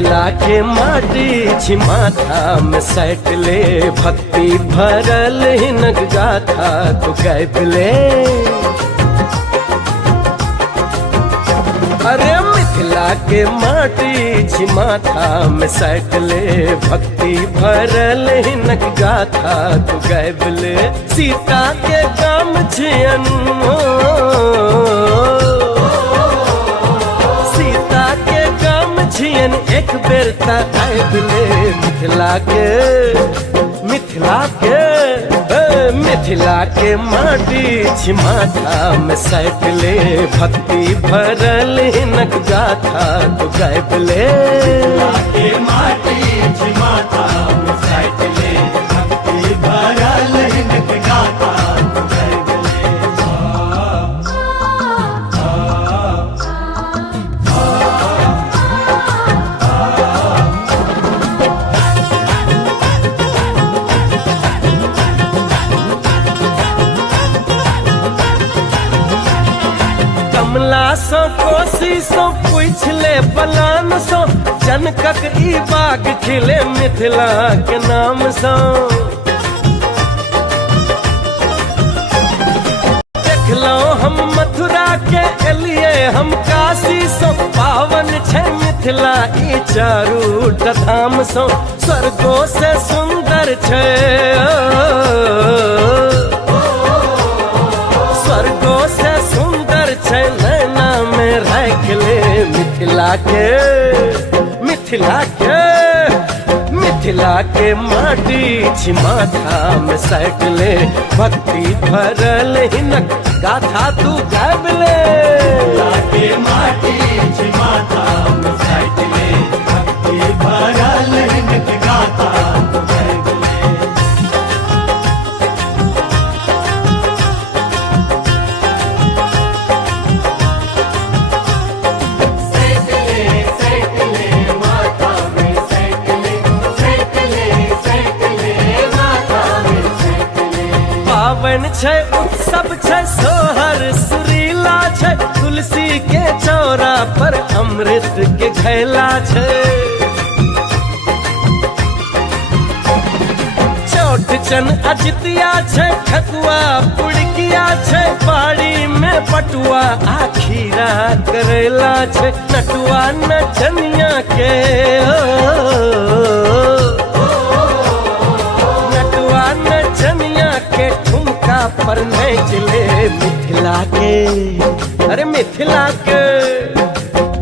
मिथिला के माटी छी माथा में सैट ले, भक्ति भरल हिनक गाथा तू गाइब ले। अरे मिथिला के माटी छी माथा में सैट ले, भक्ति भरल हिनक गाथा तू गाइब ले। सीता के काम छियन एक बेर आइब ले। मिथिला के माटी छी माथा में सैट ले, भक्ति भरल हिनक गाथा तू गाइब ले। के माटी छी माथा में सैट ले, भक्ति भरल हिनक गाथा तू गाइब ले। कमला सो कोसी सो पूछ ले बलान सो, जनकक ई बाग खिले मिथिला के नाम सो। देखलो हम मथुरा के एलिए हम काशी सो, पावन छे मिथिला ई चारू धाम सो। स्वर्गो से सुंदर छे, स्वर्गो से सुंदर छे नैना में राख ले। मिथिला के माटी छी माथा में सैट ले, भक्ति भरल हिनक गाथा तू गाइब ले। के माटी छी माथा में सैट ले, भक्ति भरल हिनक गाथा तू गाइब ले। पावन छै उत्सव छै सोहर सुरीला छै, तुलसी के चौरा पर अमृत के घैला छै। चौठचन अजितिया छै, ठकुआ पुड़किया छै, बाड़ी में पटुआ आखीरा करेला छै। नटुआ नचनिया के ठुमका पर नाच ले।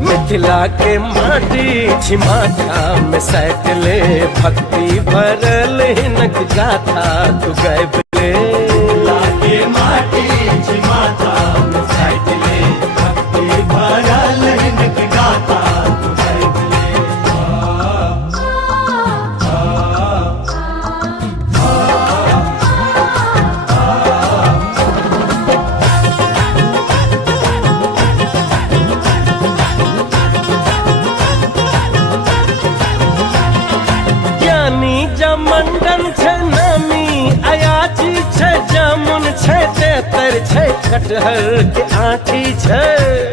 मिथिला के माटी छी माथा में सैट ले, भक्ति भरल हिनक गाथा तू गाइब ले। के माटी छी माथा में सैट ले, भक्ति भरल हिनक गाथा तू गाइब ले। मंडन छै नामी अयाची छै, जामुन छै तेतर छै, कटहर के आठी छै।